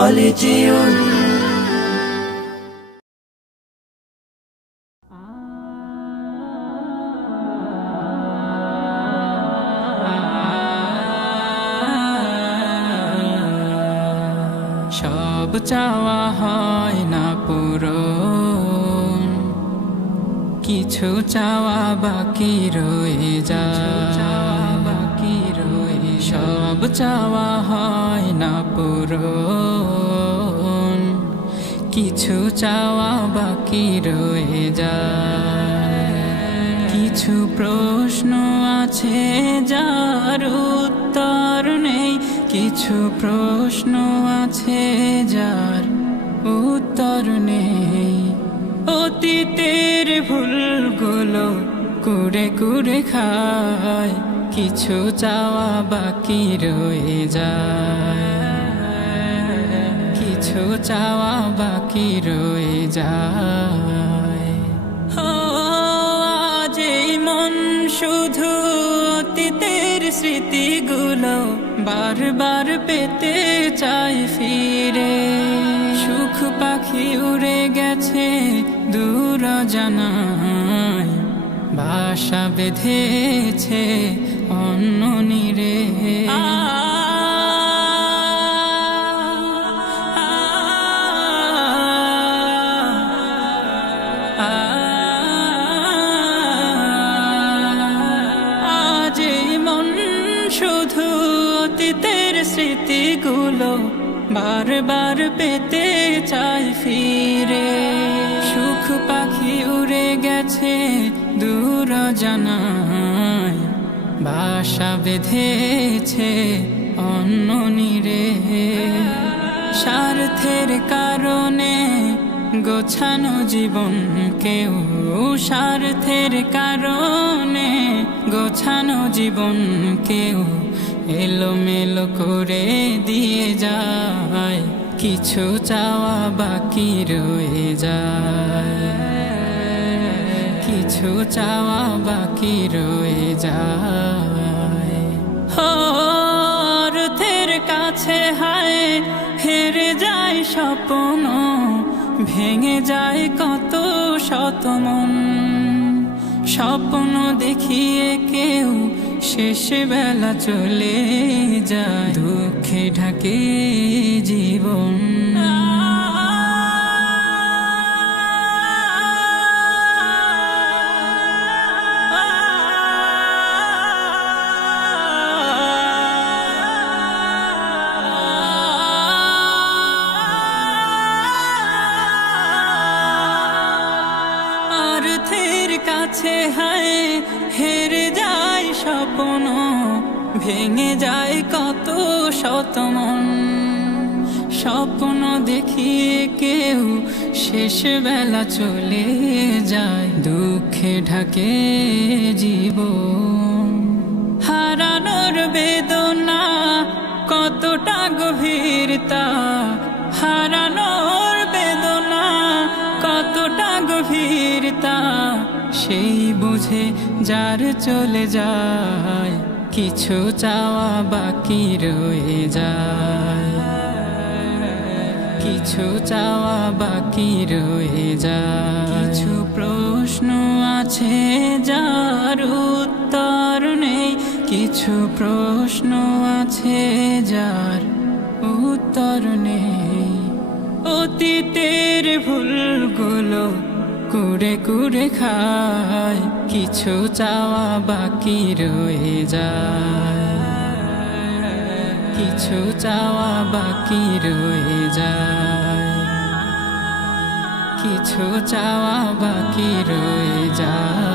কলেজিয়ম। সব চাওয়া হয় না পূরণ, কিছু চাওয়া বাকি রয়ে যায়। সব চাওয়া হয় না পূরণ, কিছু চাওয়া বাকি রয়ে যায়। কিছু প্রশ্ন আছে যার উত্তর নেই, কিছু প্রশ্ন আছে যার উত্তর নেই। অতীতের ভুলগুলো কুরে কুরে খায়, কিছু চাওয়া বাকি রয়ে যায়। কিছু চাওয়া বাকি রয়ে যায়। আজ এই মন শুধু অতীতের স্মৃতিগুলো বারবার পেতে চাই ফিরে। সুখ পাখি উড়ে গেছে দূর জানায়, বাসা বেঁধেছে অন্য নীড়ে। আজ এই মন শুধু অতীতের স্মৃতিগুলো বারবার পেতে চাই ফিরে। সুখ পাখি উড়ে গেছে দূর জানায়, বাসা বেঁধেছে অন্য নীড়ে। স্বার্থের কারণে গোছানো জীবন কেউ, স্বার্থের কারণে গোছানো জীবন কেউ এলোমেলো করে দিয়ে যায়। কিছু চাওয়া বাকি রয়ে যায়, কিছু চাওয়া বাকি রয়ে যায়। অর্থের কাছে হায় হেরে যায় স্বপ্ন, ভেঙে যায় কত শত মন। স্বপ্ন দেখিয়ে কেউ শেষ বেলা চলে যায়, দুঃখে ঢাকে জীবন। অর্থের কাছে হায় হেরে যায় স্বপ্ন, ভেঙে যায় কত শত মন। স্বপ্ন দেখিয়ে কেউ শেষ বেলা চলে যায়, দুঃখে ঢাকে জীবন। হারানোর বেদনা কতটা গভীর তা, হারানোর বেদনা কতটা গভীর তা সেই বুঝে যার চলে যায়। কিছু চাওয়া বাকি রয়ে যায়, কিছু চাওয়া বাকি রয়ে যায়। কিছু প্রশ্ন আছে যার উত্তর নেই, কিছু প্রশ্ন আছে যার উত্তর নেই। অতীতের ভুলগুলো কুরে কুরে খায়, কিছু চাওয়া বাকি রয়ে যায়, কিছু চাওয়া বাকি রয়ে যায়, কিছু চাওয়া বাকি রয়ে যায়।